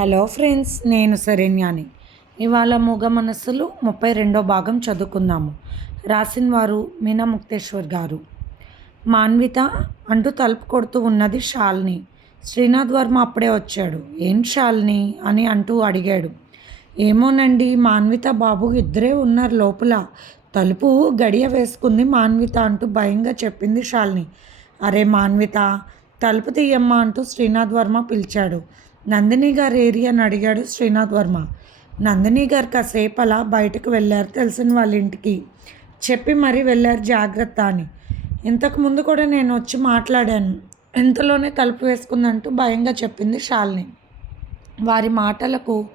Hello friends నేను శరణ్యాని. ఇవాళ మూగ మనస్సులు ముప్పై రెండో భాగం చదువుకుందాము. రాసిన వారు మీనా ముక్తేశ్వర్ గారు. మాన్విత అంటూ తలుపు కొడుతూ ఉన్నది షాల్ని. శ్రీనాథ్ వర్మ అప్పుడే వచ్చాడు. ఏం షాల్ని అని అంటూ అడిగాడు. ఏమోనండి మాన్విత బాబు ఇద్దరే ఉన్నారు లోపల. తలుపు గడియ వేసుకుంది మాన్విత అంటూ భయంగా చెప్పింది షాల్ని. అరే మాన్విత తలుపు తీయమ్మా అంటూ శ్రీనాథ్ వర్మ పిలిచాడు. నందిని గారు ఏరియా అని అడిగాడు శ్రీనాథ్ వర్మ. నందిని గారు కాసేపు అలా బయటకు వెళ్ళారు తెలిసిన వాళ్ళ ఇంటికి. చెప్పి మరీ వెళ్ళారు జాగ్రత్త అని. ఇంతకు ముందు కూడా నేను వచ్చి మాట్లాడాను. ఇంతలోనే తలుపు వేసుకుందంటూ భయంగా చెప్పింది షాల్ని. వారి మాటలకు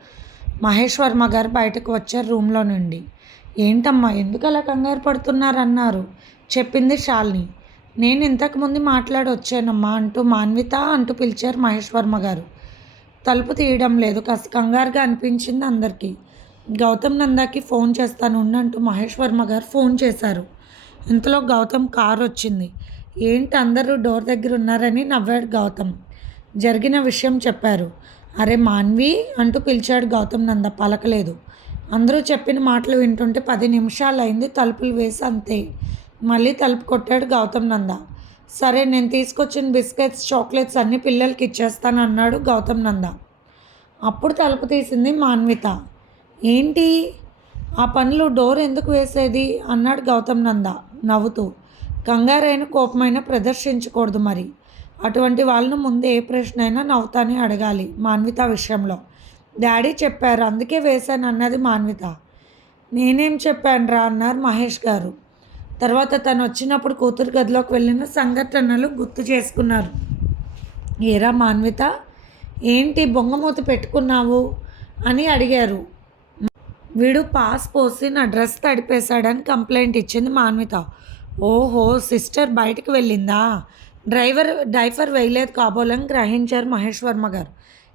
మహేష్ వర్మ గారు బయటకు వచ్చారు రూమ్లో నుండి. ఏంటమ్మా ఎందుకు అలా కంగారు పడుతున్నారు అన్నారు చెప్పింది షాల్ని. నేను ఇంతకుముందు మాట్లాడి వచ్చానమ్మా అంటూ మాన్విత అంటూ పిలిచారు మహేష్ వర్మ గారు. తలుపు తీయడం లేదు. కాస్త కంగారుగా అనిపించింది అందరికీ. గౌతమ్ నందాకి ఫోన్ చేస్తాను ఉండంటూ మహేష్ వర్మ గారు ఫోన్ చేశారు. ఇంతలో గౌతమ్ కారు వచ్చింది. ఏంటి అందరూ డోర్ దగ్గర ఉన్నారని నవ్వాడు గౌతమ్. జరిగిన విషయం చెప్పారు. అరే మాన్వి అంటూ పిలిచాడు గౌతమ్ నంద పలకలేదు. అందరూ చెప్పిన మాటలు వింటుంటే పది నిమిషాలు అయింది తలుపులు వేసి అంతే. మళ్ళీ తలుపు కొట్టాడు గౌతమ్ నంద. సరే నేను తీసుకొచ్చిన బిస్కెట్స్ చాక్లెట్స్ అన్ని పిల్లలకి ఇచ్చేస్తాను అన్నాడు గౌతమ్ నంద. అప్పుడు తలుపు తీసింది మాన్విత. ఏంటి? ఆ పనులు డోర్ ఎందుకు వేసేది? అన్నాడు గౌతమ్ నంద నవ్వుతూ. కంగారైన కోపమైన ప్రదర్శించకూడదు మరి. అటువంటి వాళ్ళను ముందు ఏ ప్రశ్న అయినా నవ్వుతానే అడగాలి మాన్విత విషయంలో. డాడీ చెప్పారు అందుకే వేశాను అన్నది మాన్విత. నేనేం చెప్పాను రా అన్నారు మహేష్ గారు. తర్వాత తను వచ్చినప్పుడు కూతురు గదిలోకి వెళ్ళిన సంఘటనలు గుర్తు చేసుకున్నారు. ఏరా మాన్విత ఏంటి బొంగమూత పెట్టుకున్నావు అని అడిగారు. వీడు పాస్ పోసి నా డ్రెస్ తడిపేశాడని కంప్లైంట్ ఇచ్చింది మాన్విత. ఓహో సిస్టర్ బయటికి వెళ్ళిందా? డ్రైవర్ డైఫర్ వేయలేదు కాబోలని గ్రహించారు మహేష్ వర్మ గారు.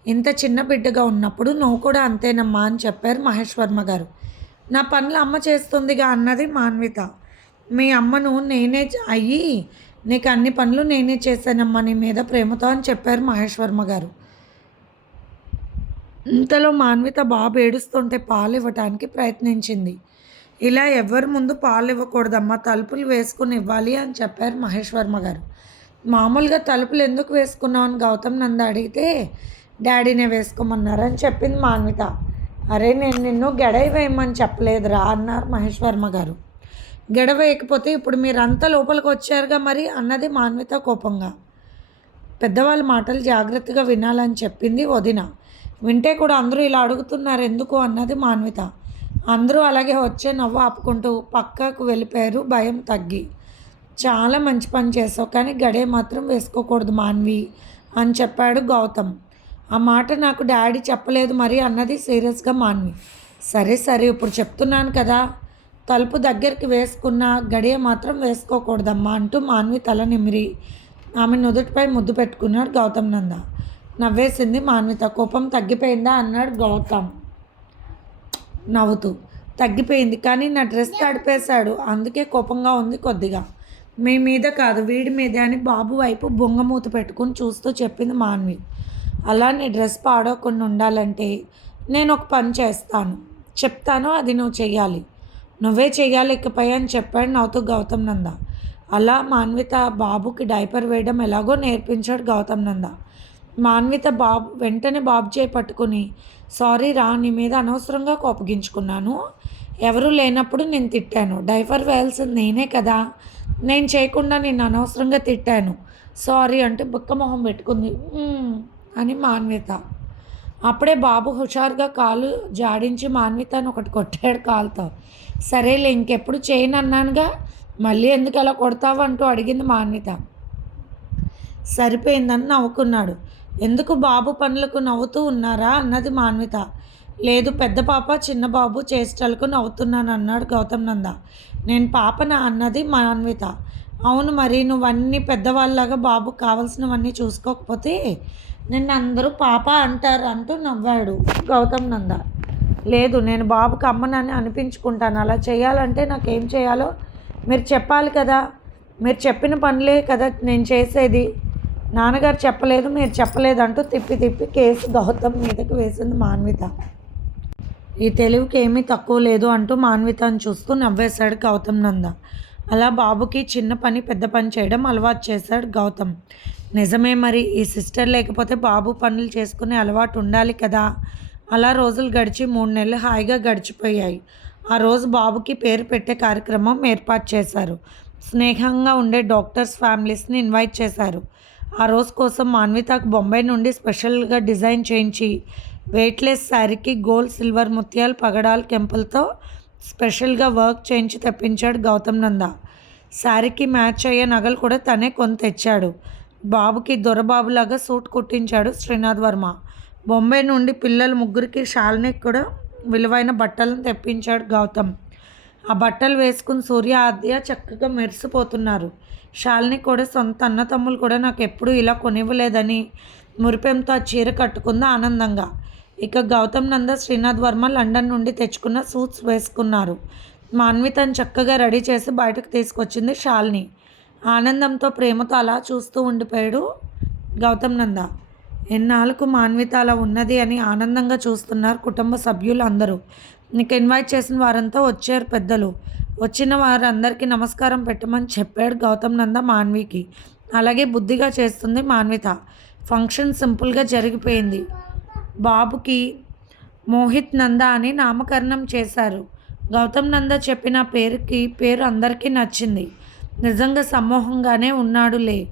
ఇంత చిన్న బిడ్డగా ఉన్నప్పుడు నువ్వు కూడా అంతేనమ్మా అని చెప్పారు మహేష్ వర్మ గారు. నా పనులు అమ్మ చేస్తుందిగా అన్నది మాన్విత. మీ అమ్మను నేనే అయ్యి నీకు అన్ని పనులు నేనే చేశానమ్మా నీ మీద ప్రేమతో అని చెప్పారు మహేష్ వర్మ గారు. ఇంతలో మాన్విత బాబు ఏడుస్తుంటే పాలు ఇవ్వటానికి ప్రయత్నించింది. ఇలా ఎవరి ముందు పాలు ఇవ్వకూడదమ్మా తలుపులు వేసుకుని ఇవ్వాలి అని చెప్పారు మహేశ్వర్మ గారు. మామూలుగా తలుపులు ఎందుకు వేసుకున్నావు అని గౌతమ్ నంద అడిగితే డాడీనే వేసుకోమన్నారని చెప్పింది మాన్విత. అరే నేను నిన్ను గడై వేయమని చెప్పలేదురా అన్నారు మహేష్ వర్మ గారు. గడ వేయకపోతే ఇప్పుడు మీరంతా లోపలికి వచ్చారుగా మరి అన్నది మాన్విత కోపంగా. పెద్దవాళ్ళ మాటలు జాగ్రత్తగా వినాలని చెప్పింది వదిన. వింటే కూడా అందరూ ఇలా అడుగుతున్నారు ఎందుకు? అన్నది మాన్విత. అందరూ అలాగే వచ్చే నవ్వు ఆపుకుంటూ పక్కకు వెళ్ళిపోయారు. భయం తగ్గి. చాలా మంచి పని చేసావు కానీ గడే మాత్రం వేసుకోకూడదు మాన్వి అని చెప్పాడు గౌతమ్. ఆ మాట నాకు డాడీ చెప్పలేదు మరి అన్నది సీరియస్గా మాన్వి. సరే సరే ఇప్పుడు చెప్తున్నాను కదా. తలుపు దగ్గరికి వేసుకున్న గడియ మాత్రం వేసుకోకూడదమ్మా అంటూ మాన్వి తల నిమిరి. ఆమె నుదుటిపై ముద్దు పెట్టుకున్నాడు గౌతమ్ నంద. నవ్వేసింది మాన్విత. కోపం తగ్గిపోయిందా అన్నాడు గౌతమ్. నవ్వుతూ తగ్గిపోయింది కానీ నా డ్రెస్ తడిపేశాడు అందుకే కోపంగా ఉంది కొద్దిగా. మీ మీద కాదు వీడి మీద అని బాబు వైపు బొంగమూత పెట్టుకుని చూస్తూ చెప్పింది మాన్వి. అలా నీ డ్రెస్ పాడవకుండా ఉండాలంటే నేను ఒక పని చేస్తాను. చెప్తాను అది నువ్వు చెయ్యాలి. నువ్వే చెయ్యాలి ఇకపై అని చెప్పాడు నవ్వుతూ గౌతమ్ నంద. అలా మాన్విత బాబుకి డైపర్ వేయడం ఎలాగో నేర్పించాడు గౌతమ్ నంద. మాన్విత బాబు వెంటనే బాబు చేయి పట్టుకుని సారీ రా నీ మీద అనవసరంగా కోపగించుకున్నాను. ఎవరూ లేనప్పుడు నేను తిట్టాను. డైఫర్ వేయాల్సింది నేనే కదా. నేను చేయకుండా నేను అనవసరంగా తిట్టాను. సారీ అంటే బుక్క మొహం పెట్టుకుంది. అని మాన్విత. అప్పుడే బాబు హుషారుగా కాలు జాడించి మాన్వితను ఒకటి కొట్టాడు కాలుతో. సరేలే ఇంకెప్పుడు చేయను అన్నానుగా మళ్ళీ ఎందుకు అలా కొడతావు? అంటూ అడిగింది మాన్విత. సరిపోయిందని నవ్వుకున్నాడు. ఎందుకు బాబు పనులకు నవ్వుతూ ఉన్నారా? అన్నది మాన్విత. లేదు పెద్ద పాప చిన్న బాబు చేష్టలకు నవ్వుతున్నాను అన్నాడు గౌతమ్ నంద. నేను పాపన? అన్నది మాన్విత. అవును మరి నువ్వన్నీ పెద్దవాళ్ళలాగా బాబు కావాల్సినవన్నీ చూసుకోకపోతే నిన్న అందరూ పాప అంటారు అంటూ నవ్వాడు గౌతమ్ నంద. లేదు నేను బాబుకి అమ్మనని అనిపించుకుంటాను. అలా చేయాలంటే నాకేం చేయాలో? మీరు చెప్పాలి కదా. మీరు చెప్పిన పనులే కదా నేను చేసేది. నాన్నగారు చెప్పలేదు మీరు చెప్పలేదంటూ తిప్పి తిప్పి కేసు గౌతమ్ మీదకు వేసింది మాన్విత. ఈ తెలివికి ఏమీ తక్కువ లేదు అంటూ మాన్వితను చూస్తూ నవ్వేశాడు గౌతమ్ నంద. అలా బాబుకి చిన్న పని పెద్ద పని చేయడం అలవాటు చేశాడు గౌతమ్. నిజమే మరి ఈ సిస్టర్ లేకపోతే బాబు పనులు చేసుకునే అలవాటు ఉండాలి కదా. అలా రోజులు గడిచి మూడు నెలలు హాయిగా గడిచిపోయాయి. ఆ రోజు బాబుకి పేరు పెట్టే కార్యక్రమం ఏర్పాటు చేశారు. స్నేహంగా ఉండే డాక్టర్స్ ఫ్యామిలీస్ని ఇన్వైట్ చేశారు. ఆ రోజు కోసం మాన్వితకు బొంబాయి నుండి స్పెషల్గా డిజైన్ చేయించి వెయిట్లెస్ శారీకి గోల్డ్ సిల్వర్ ముత్యాలు పగడాలు కెంపులతో స్పెషల్గా వర్క్ చేయించి తెప్పించాడు గౌతమ్ నంద. శారీకి మ్యాచ్ అయ్యే నగలు కూడా తనే కొని తెచ్చాడు. బాబుకి దొరబాబులాగా సూట్ కుట్టించాడు శ్రీనాథ్ వర్మ. బొంబాయి నుండి పిల్లలు ముగ్గురికి షాల్ని కూడా విలువైన బట్టలను తెప్పించాడు గౌతమ్. ఆ బట్టలు వేసుకుని సూర్య ఆద్య చక్కగా మెరిసిపోతున్నారు. షాల్ని కూడా సొంత అన్న తమ్ములు కూడా నాకు ఎప్పుడూ ఇలా కొనివ్వలేదని మురిపెంతో ఆ చీర కట్టుకుంది ఆనందంగా. ఇక గౌతమ్ నంద శ్రీనాథ్ వర్మ లండన్ నుండి తెచ్చుకున్న సూట్స్ వేసుకున్నారు. మాన్వితను చక్కగా రెడీ చేసి బయటకు తీసుకొచ్చింది షాల్ని ఆనందంతో ప్రేమతో అలా చూస్తూ ఉండిపోయాడు గౌతమ్ నంద. ఎన్నాళ్ళకు మాన్విత అలా ఉన్నది అని ఆనందంగా చూస్తున్నారు కుటుంబ సభ్యులు అందరూ నీకు ఇన్వైట్ చేసిన వారంతా వచ్చారు పెద్దలు. వచ్చిన వారందరికీ నమస్కారం పెట్టమని చెప్పాడు గౌతమ్ నంద మాన్వికి. అలాగే బుద్ధిగా చేస్తుంది మాన్విత. ఫంక్షన్ సింపుల్గా జరిగిపోయింది. బాబుకి మోహిత్ నంద అని నామకరణం చేశారు. గౌతమ్ నంద చెప్పిన పేరుకి పేరు అందరికీ నచ్చింది. నిజంగా సమూహంగానే ఉన్నాడులే.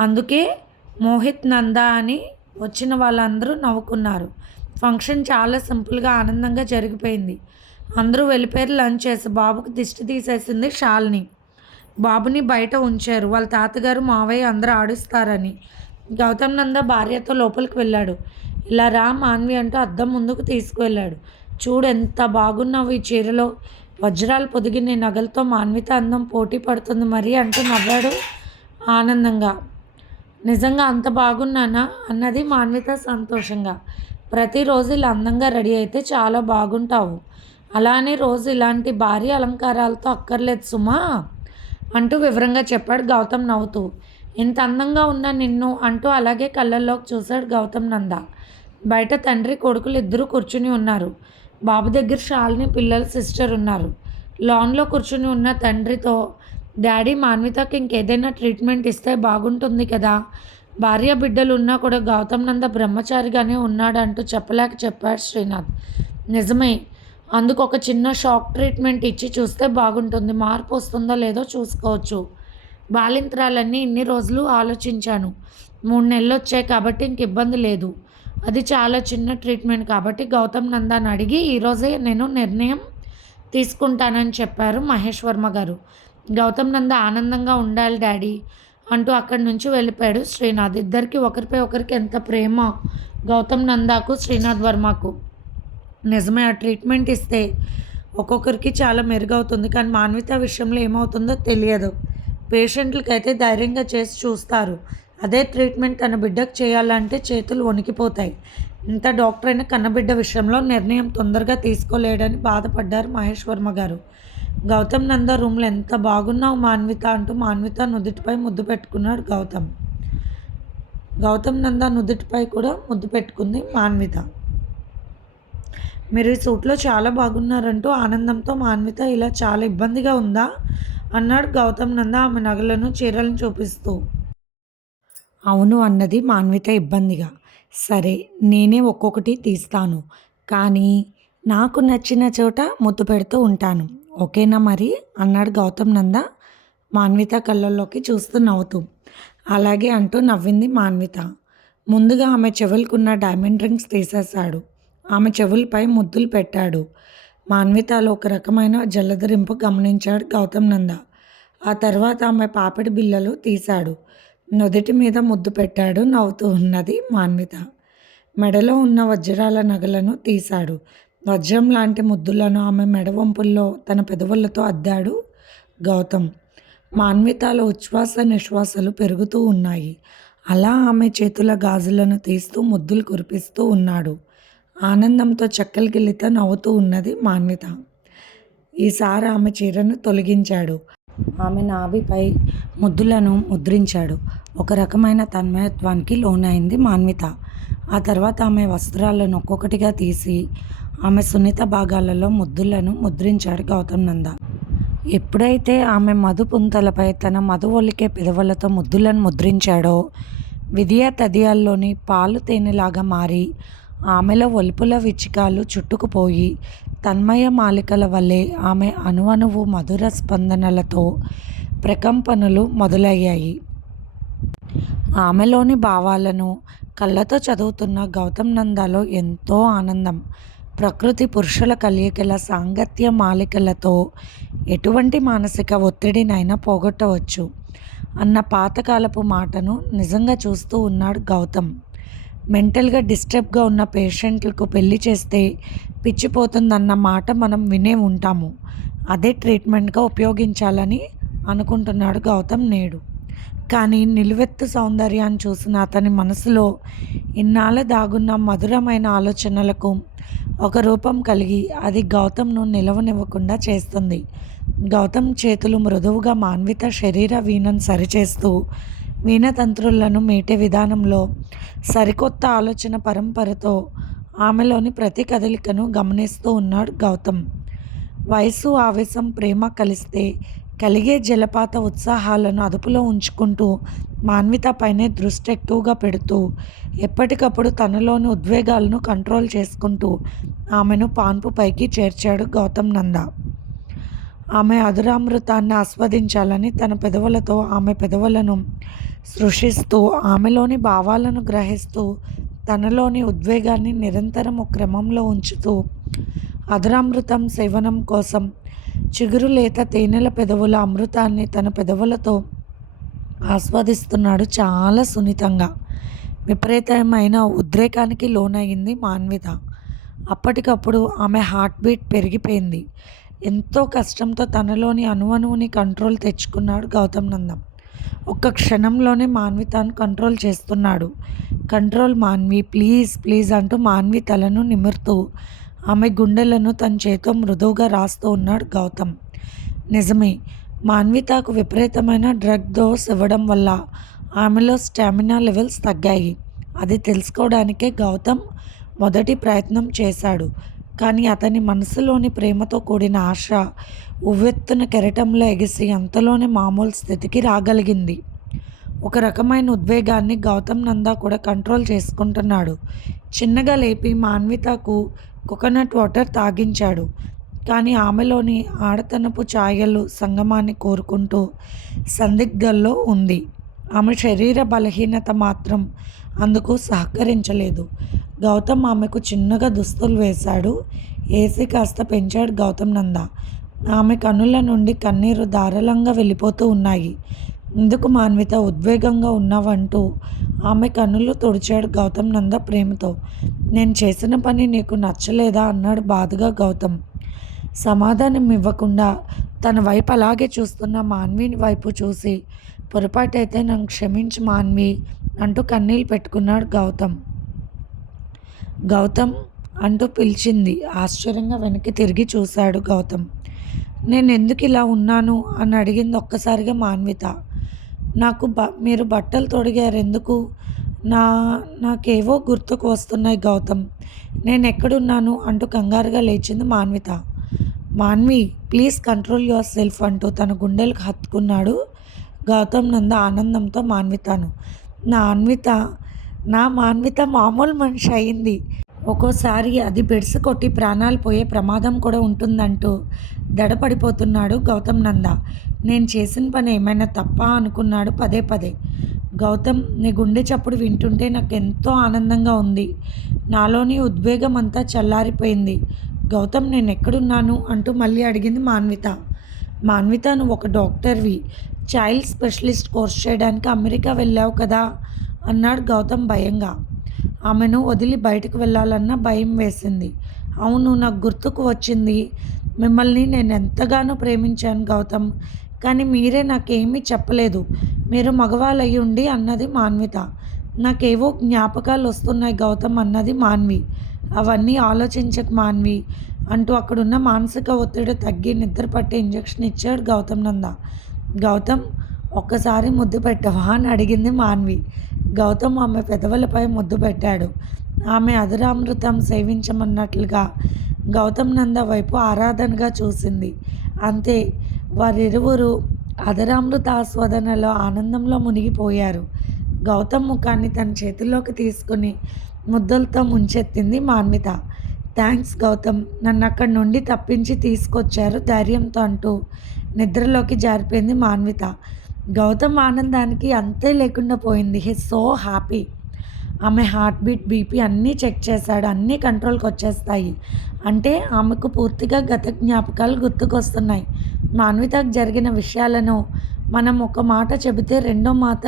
అందుకే మోహిత్ నంద అని వచ్చిన వాళ్ళందరూ నవ్వుకున్నారు. ఫంక్షన్ చాలా సింపుల్గా ఆనందంగా జరిగిపోయింది. అందరూ వెళ్ళిపోయారు లంచ్ చేసి బాబుకు దిష్టి తీసేసింది షాల్ని. బాబుని బయట ఉంచారు. వాళ్ళ తాతగారు మావయ్య అందరూ ఆడిస్తారని. గౌతమ్ నంద భార్యతో లోపలికి వెళ్ళాడు. ఇలా రా మాన్వి అంటూ అద్దం ముందుకు తీసుకువెళ్ళాడు. చూడు ఎంత బాగున్నావు ఈ చీరలో. వజ్రాలు పొదిగిన నగలతో మాన్విత అందం పోటీ పడుతుంది మరి అంటూ నవ్వాడు ఆనందంగా. నిజంగా అంత బాగున్నానా? అన్నది మాన్విత సంతోషంగా. ప్రతిరోజు ఇలా అందంగా రెడీ అయితే చాలా బాగుంటావు. అలానే రోజు ఇలాంటి భారీ అలంకారాలతో అక్కర్లేదు సుమా. అంటూ వివరంగా చెప్పాడు గౌతమ్ నవ్వుతూ. ఇంత అందంగా ఉన్న నిన్ను అంటూ అలాగే కళ్ళల్లోకి చూశాడు గౌతమ్ నంద. బయట తండ్రి కొడుకులు ఇద్దరు కూర్చుని ఉన్నారు. బాబు దగ్గర షాల్ని పిల్లల సిస్టర్ ఉన్నారు. లాన్లో కూర్చుని ఉన్న తండ్రితో డాడీ మాన్వితకి ఇంకేదైనా ట్రీట్మెంట్ ఇస్తే బాగుంటుంది కదా. భార్య బిడ్డలు ఉన్నా కూడా గౌతమ్ నంద బ్రహ్మచారిగానే ఉన్నాడంటూ చెప్పలేక చెప్పాడు శ్రీనాథ్. నిజమే అందుకు ఒక చిన్న షాక్ ట్రీట్మెంట్ ఇచ్చి చూస్తే బాగుంటుంది మార్పు వస్తుందో లేదో చూసుకోవచ్చు. బాలింత్రాలన్నీ ఇన్ని రోజులు ఆలోచించాను. మూడు నెలలు వచ్చాయి కాబట్టి ఇంక ఇబ్బంది లేదు. అది చాలా చిన్న ట్రీట్మెంట్ కాబట్టి గౌతమ్ నందాన్ని అడిగి ఈరోజే నేను నిర్ణయం తీసుకుంటానని చెప్పారు మహేష్ వర్మ గారు. గౌతమ్ నంద ఆనందంగా ఉండాలి డాడీ. అంటూ అక్కడి నుంచి వెళ్ళిపోయాడు శ్రీనాథ్. ఇద్దరికి ఒకరిపై ఒకరికి ఎంత ప్రేమ? గౌతమ్ నందాకు శ్రీనాథ్ వర్మకు. నిజమే ఆ ట్రీట్మెంట్ ఇస్తే ఒక్కొక్కరికి చాలా మెరుగవుతుంది కానీ మాన్విత విషయంలో ఏమవుతుందో తెలియదు. పేషెంట్లకి అయితే ధైర్యంగా చేసి చూస్తారు. అదే ట్రీట్మెంట్ తన బిడ్డకు చేయాలంటే చేతులు వణికిపోతాయి. ఇంత డాక్టర్ అయిన కన్నబిడ్డ విషయంలో నిర్ణయం తొందరగా తీసుకోలేడని బాధపడ్డారు మహేష్ వర్మ గారు. గౌతమ్ నంద రూమ్లో ఎంత బాగున్నావు మాన్విత అంటూ మాన్విత నుదుటిపై ముద్దు పెట్టుకున్నాడు గౌతమ్. గౌతమ్ నంద నుదుటిపై కూడా ముద్దు పెట్టుకుంది మాన్విత. మీరు ఈ సూట్లో చాలా బాగున్నారంటూ ఆనందంతో మాన్విత ఇలా చాలా ఇబ్బందిగా ఉందా? అన్నాడు గౌతమ్ నంద ఆమె నగలను చీరలను చూపిస్తూ. అవును అన్నది మాన్విత ఇబ్బందిగా. సరే నేనే ఒక్కొక్కటి తీస్తాను. కానీ నాకు నచ్చిన చోట ముద్దు పెడుతూ ఉంటాను. ఓకేనా మరి? అన్నాడు గౌతమ్ నంద. మాన్విత కళ్ళల్లోకి చూస్తూ నవ్వుతూ. అలాగే అంటూ నవ్వింది మాన్విత. ముందుగా ఆమె చెవులకున్న డైమండ్ రింగ్స్ తీసేశాడు. ఆమె చెవులపై ముద్దులు పెట్టాడు. మాన్వితలో ఒక రకమైన జలధరింపు గమనించాడు గౌతమ్ నంద. ఆ తర్వాత ఆమె పాపిడి బిల్లలు తీశాడు. నుదుటి మీద ముద్దు పెట్టాడు నవ్వుతూ ఉన్నది మాన్విత. మెడలో ఉన్న వజ్రాల నగలను తీశాడు. వజ్రం లాంటి ముద్దులను ఆమె మెడవంపుల్లో తన పెదవులతో అద్దాడు గౌతమ్. మాన్వితాలో ఉచ్ఛ్వాస నిశ్వాసలు పెరుగుతూ ఉన్నాయి. అలా ఆమె చేతుల గాజులను తీస్తూ ముద్దులు కురిపిస్తూ ఉన్నాడు. ఆనందంతో చెక్కలిగిల్లితో నవ్వుతూ ఉన్నది మాన్విత. ఈసారి ఆమె చీరను తొలగించాడు. ఆమె నాభిపై ముద్దులను ముద్రించాడు. ఒక రకమైన తన్మయత్వానికి లోనైంది మాన్విత. ఆ తర్వాత ఆమె వస్త్రాలను ఒక్కొక్కటిగా తీసి ఆమె సున్నిత భాగాలలో ముద్దులను ముద్రించాడు గౌతమ్ నంద. ఎప్పుడైతే ఆమె మధు పుంతలపై తన మధు ఒలికే పెదవులతో ముద్దులను ముద్రించాడో విదియ తదియాల్లోని పాలు తేనెలాగా మారి ఆమెలో ఒలుపుల విచికాలు చుట్టుకుపోయి తన్మయ మాలికల వల్లే ఆమె అణువణువు మధుర స్పందనలతో ప్రకంపనలు మొదలయ్యాయి. ఆమెలోని భావాలను కళ్ళతో చదువుతున్న గౌతమ్ నందాలో ఎంతో ఆనందం. ప్రకృతి పురుషుల కలయికల సాంగత్య మాలికలతో ఎటువంటి మానసిక ఒత్తిడినైనా పోగొట్టవచ్చు అన్న పాతకాలపు మాటను నిజంగా చూస్తూ ఉన్నాడు గౌతమ్. మెంటల్గా డిస్టర్బ్గా ఉన్న పేషెంట్లకు పెళ్ళి చేస్తే పిచ్చిపోతుందన్న మాట మనం వినే ఉంటాము. అదే ట్రీట్మెంట్గా ఉపయోగించాలని అనుకుంటున్నాడు గౌతమ్ నేడు. కానీ నిలువెత్తు సౌందర్యాన్ని చూసిన అతని మనసులో ఇన్నాళ్ళ దాగున్న మధురమైన ఆలోచనలకు ఒక రూపం కలిగి అది గౌతమ్ను నిలవనివ్వకుండా చేస్తుంది. గౌతమ్ చేతులు మృదువుగా మాన్విత శరీర వీణను సరిచేస్తూ వీణతంత్రులను మీటే విధానంలో సరికొత్త ఆలోచన పరంపరతో ఆమెలోని ప్రతి కదలికను గమనిస్తూ ఉన్నాడు గౌతమ్. వయసు, ఆవేశం, ప్రేమ కలిస్తే కలిగే జలపాత ఉత్సాహాలను అదుపులో ఉంచుకుంటూ మాన్వితపైనే దృష్టి ఎక్కువగా పెడుతూ ఎప్పటికప్పుడు తనలోని ఉద్వేగాలను కంట్రోల్ చేసుకుంటూ ఆమెను పాన్పు పైకి చేర్చాడు గౌతమ్ నంద. ఆమె అధురామృతాన్ని ఆస్వాదించాలని తన పెదవులతో ఆమె పెదవులను సృష్టిస్తూ ఆమెలోని భావాలను గ్రహిస్తూ తనలోని ఉద్వేగాన్ని నిరంతరం ఒక క్రమంలో ఉంచుతూ అధురామృతం సేవనం కోసం చిగురు లేత తేనెల పెదవుల అమృతాన్ని తన పెదవులతో ఆస్వాదిస్తున్నాడు చాలా సున్నితంగా. విపరీతమైన ఉద్రేకానికి లోనైంది మాన్విత. అప్పటికప్పుడు ఆమె హార్ట్ బీట్ పెరిగిపోయింది. ఎంతో కష్టంతో తనలోని అణువణువుని కంట్రోల్ తెచ్చుకున్నాడు గౌతమ్ నందం ఒక్క క్షణంలోనే మాన్వితను కంట్రోల్ చేస్తున్నాడు. కంట్రోల్ మాన్వి ప్లీజ్ ప్లీజ్ అంటూ మాన్వి తలను నిమురుతూ ఆమె గుండెలను తన చేతో మృదువుగా రాస్తూ ఉన్నాడు గౌతమ్. నిజమే మాన్వితకు విపరీతమైన డ్రగ్ డోస్ ఇవ్వడం వల్ల ఆమెలో స్టామినా లెవెల్స్ తగ్గాయి. అది తెలుసుకోవడానికే గౌతమ్ మొదటి ప్రయత్నం చేశాడు. కానీ అతని మనసులోని ప్రేమతో కూడిన ఆశ ఉవ్వెత్తున కెరటంలో ఎగిసి అంతలోనే మామూలు స్థితికి రాగలిగింది. ఒక రకమైన ఉద్వేగాన్ని గౌతమ్ నందా కూడా కంట్రోల్ చేసుకుంటున్నాడు. చిన్నగా లేపి మాన్వితకు కోకోనట్ వాటర్ తాగించాడు. కానీ ఆమెలోని ఆడతనపు ఛాయలు సంగమాన్ని కోరుకుంటూ సందిగ్ధంలో ఉంది. ఆమె శరీర బలహీనత మాత్రం అందుకు సహకరించలేదు. గౌతమ్ ఆమెకు చిన్నగా దుస్తులు వేశాడు. ఏసీ కాస్త పెంచాడు గౌతమ్ నంద. ఆమె కనుల నుండి కన్నీరు దారళంగా వెళ్ళిపోతూ ఉన్నాయి. ఎందుకు మాన్విత ఉద్వేగంగా ఉన్నావంటూ ఆమె కన్నులు తుడిచాడు గౌతమ్ నంద ప్రేమతో. నేను చేసిన పని నీకు నచ్చలేదా అన్నాడు బాధగా గౌతమ్. సమాధానమివ్వకుండా తన వైపు అలాగే చూస్తున్న మాన్విని వైపు చూసి పొరపాటైతే నన్ను క్షమించు మాన్వి అంటూ కన్నీళ్ళు పెట్టుకున్నాడు గౌతమ్. గౌతమ్ అంటూ పిలిచింది. ఆశ్చర్యంగా వెనక్కి తిరిగి చూశాడు గౌతమ్. నేను ఎందుకు ఇలా ఉన్నాను అని అడిగింది ఒక్కసారిగా మాన్విత. నాకు బ మీరు బట్టలు తొడిగారెందుకు? నా నాకేవో గుర్తుకు వస్తున్నాయి గౌతమ్. నేను ఎక్కడున్నాను అంటూ కంగారుగా లేచింది Manvitha. Manvi please control yourself అంటూ తన గుండెలకు హత్తుకున్నాడు గౌతమ్ నంద ఆనందంతో మాన్వితను. నా అన్విత నా మాన్విత మామూలు మనిషి అయింది. ఒక్కోసారి అది బెడ్స్ కొట్టి ప్రాణాలు పోయే ప్రమాదం కూడా ఉంటుందంటూ దడపడిపోతున్నాడు గౌతమ్ నంద. నేను చేసిన పని ఏమైనా తప్ప అనుకున్నాడు పదే పదే. గౌతమ్ నీ గుండె చప్పుడు వింటుంటే నాకు ఎంతో ఆనందంగా ఉంది. నాలోని ఉద్వేగం అంతా చల్లారిపోయింది. గౌతమ్ నేను ఎక్కడున్నాను అంటూ మళ్ళీ అడిగింది మాన్విత. మాన్విత నువ్వు ఒక డాక్టర్వి. చైల్డ్ స్పెషలిస్ట్ కోర్స్ చేయడానికి అమెరికా వెళ్ళావు కదా? అన్నాడు గౌతమ్ భయంగా. ఆమెను వదిలి బయటకు వెళ్ళాలన్న భయం వేసింది. అవును నాకు గుర్తుకు వచ్చింది. మిమ్మల్ని నేను ఎంతగానో ప్రేమించాను గౌతమ్. కానీ మీరే నాకేమీ చెప్పలేదు. మీరు మగవాళ్ళయ్యుండి అన్నది మాన్విత. నాకేవో జ్ఞాపకాలు వస్తున్నాయి గౌతమ్ అన్నది మాన్వి. అవన్నీ ఆలోచించక మాన్వి అంటూ అక్కడున్న మానసిక ఒత్తిడి తగ్గి నిద్ర పట్టే ఇంజెక్షన్ ఇచ్చాడు గౌతమ్ నంద గౌతమ్ ఒక్కసారి ముద్దు పెట్టవా అని అడిగింది మాన్వి గౌతమ్ ఆమె పెదవులపై ముద్దు పెట్టాడు ఆమె అధరామృతం సేవించమన్నట్లుగా గౌతమ్ నంద వైపు ఆరాధనగా చూసింది అంతే వారిరువురు అధరామృతాస్వాదనలో ఆనందంలో మునిగిపోయారు. గౌతమ్ ముఖాన్ని తన చేతుల్లోకి తీసుకుని ముద్దలతో ముంచెత్తింది మాన్విత థ్యాంక్స్ గౌతమ్ నన్ను అక్కడి నుండి తప్పించి తీసుకొచ్చారు ధైర్యంతో అంటూ నిద్రలోకి జారిపోయింది మాన్విత గౌతమ్ ఆనందానికి అంతే లేకుండా పోయింది. హీ సో హ్యాపీ ఆమె హార్ట్ బీట్ బీపీ అన్నీ చెక్ చేశాడు. అన్నీ కంట్రోల్కి వచ్చేస్తాయి. అంటే ఆమెకు పూర్తిగా గత జ్ఞాపకాలు గుర్తుకొస్తున్నాయి. మాన్వితకు జరిగిన విషయాలను మనం ఒక మాట చెబితే రెండో మాట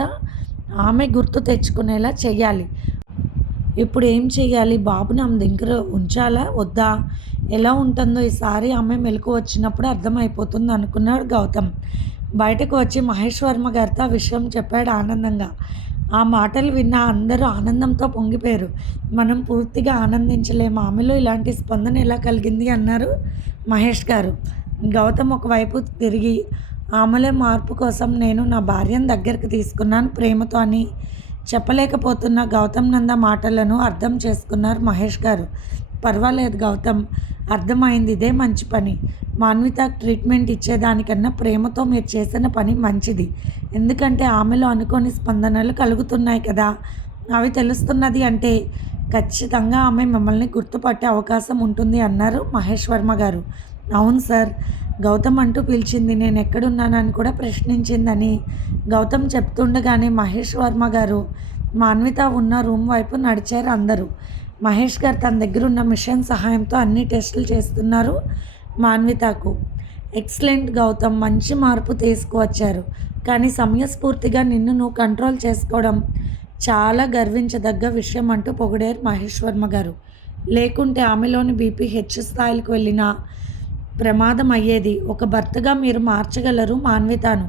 ఆమె గుర్తు తెచ్చుకునేలా చేయాలి ఇప్పుడు ఏం చేయాలి బాబుని ఆమె దగ్గర ఉంచాలా? వద్దా? ఎలా ఉంటుందో ఈసారి ఆమె మెలకు వచ్చినప్పుడు అర్థమైపోతుంది అనుకున్నాడు గౌతమ్. బయటకు వచ్చి మహేశ్వర్మ గారితో ఆ విషయం చెప్పాడు ఆనందంగా. ఆ మాటలు విన్న అందరూ ఆనందంతో పొంగిపోయారు. మనం పూర్తిగా ఆనందించలేము. ఆమెలో ఇలాంటి స్పందన ఎలా కలిగింది అన్నారు మహేష్ గారు. గౌతమ్ ఒకవైపు తిరిగి ఆమెలే మార్పు కోసం నేను నా భార్యను దగ్గరికి తీసుకున్నాను ప్రేమతో అని చెప్పలేకపోతున్న గౌతమ్ నంద మాటలను అర్థం చేసుకున్నారు మహేష్ గారు. పర్వాలేదు గౌతమ్ అర్థమైంది ఇదే మంచి పని. మాన్విత ట్రీట్మెంట్ ఇచ్చేదానికన్నా ప్రేమతో మీరు చేసిన పని మంచిది. ఎందుకంటే ఆమెలో అనుకోని స్పందనలు కలుగుతున్నాయి కదా. అవి తెలుస్తున్నది అంటే ఖచ్చితంగా ఆమె మిమ్మల్ని గుర్తుపట్టే అవకాశం ఉంటుంది అన్నారు మహేష్ వర్మ గారు. అవును సార్ గౌతమ్ అంటూ పిలిచింది నేను ఎక్కడున్నానని కూడా ప్రశ్నించిందని గౌతమ్ చెప్తుండగానే మహేష్ వర్మ గారు మాన్విత ఉన్న రూమ్ వైపు నడిచారు అందరూ. మహేష్ గారు తన దగ్గర ఉన్న మిషన్ సహాయంతో అన్ని టెస్టులు చేస్తున్నారు మాన్వితకు. ఎక్సలెంట్ గౌతమ్ మంచి మార్పు తీసుకువచ్చారు. కానీ సమయస్ఫూర్తిగా నిన్ను నువ్వు కంట్రోల్ చేసుకోవడం చాలా గర్వించదగ్గ విషయం అంటూ పొగిడారు మహేష్ వర్మ గారు. లేకుంటే ఆమెలోని బీపీ హెచ్ స్థాయిలకు వెళ్ళిన ప్రమాదం అయ్యేది. ఒక భర్తగా మీరు మార్చగలరు మాన్వితాను.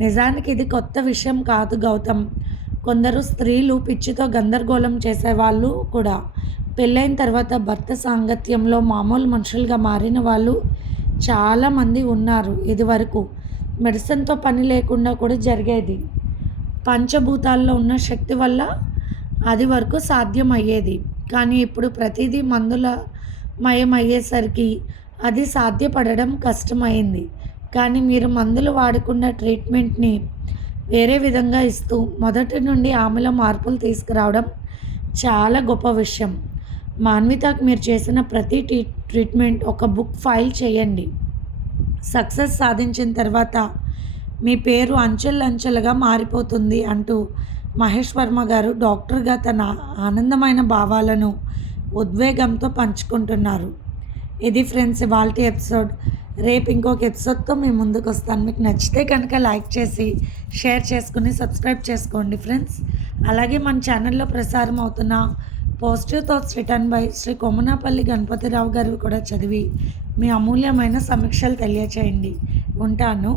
నిజానికి ఇది కొత్త విషయం కాదు గౌతమ్. కొందరు స్త్రీలు పిచ్చితో గందరగోళం చేసేవాళ్ళు కూడా. పెళ్ళైన తర్వాత భర్త సాంగత్యంలో మామూలు మనుషులుగా మారిన వాళ్ళు చాలామంది ఉన్నారు ఇదివరకు. మెడిసిన్తో పని లేకుండా కూడా జరిగేది. పంచభూతాల్లో ఉన్న శక్తి వల్ల అది వరకు సాధ్యమయ్యేది. కానీ ఇప్పుడు ప్రతిదీ మందుల మయం అయ్యేసరికి అది సాధ్యపడడం కష్టమైంది. కానీ మీరు మందులు వాడకుండా ట్రీట్మెంట్ని వేరే విధంగా ఇస్తూ మొదటి నుండి ఆమెలో మార్పులు తీసుకురావడం చాలా గొప్ప విషయం. మాన్వితకు మీరు చేసిన ప్రతి ట్రీ ట్రీట్మెంట్ ఒక బుక్ ఫైల్ చేయండి. సక్సెస్ సాధించిన తర్వాత మీ పేరు అంచెలంచెలుగా మారిపోతుంది అంటూ మహేష్ వర్మ గారు డాక్టర్గా తన ఆనందమైన భావాలను ఉద్వేగంతో పంచుకుంటున్నారు. ఇది ఫ్రెండ్స్ ఇవాళ ఎపిసోడ్. రేపు ఇంకొక ఎపిసోడ్తో మేము ముందుకు వస్తాను. మీకు నచ్చితే కనుక లైక్ చేసి షేర్ చేసుకుని సబ్స్క్రైబ్ చేసుకోండి ఫ్రెండ్స్. అలాగే మన ఛానల్లో ప్రసారం అవుతున్న positive thoughts written by Shri Kommanapalli Ganapathirao గారు కూడా చదివి మీ అమూల్యమైన సమీక్షలు తెలియచేయండి. ఉంటాను.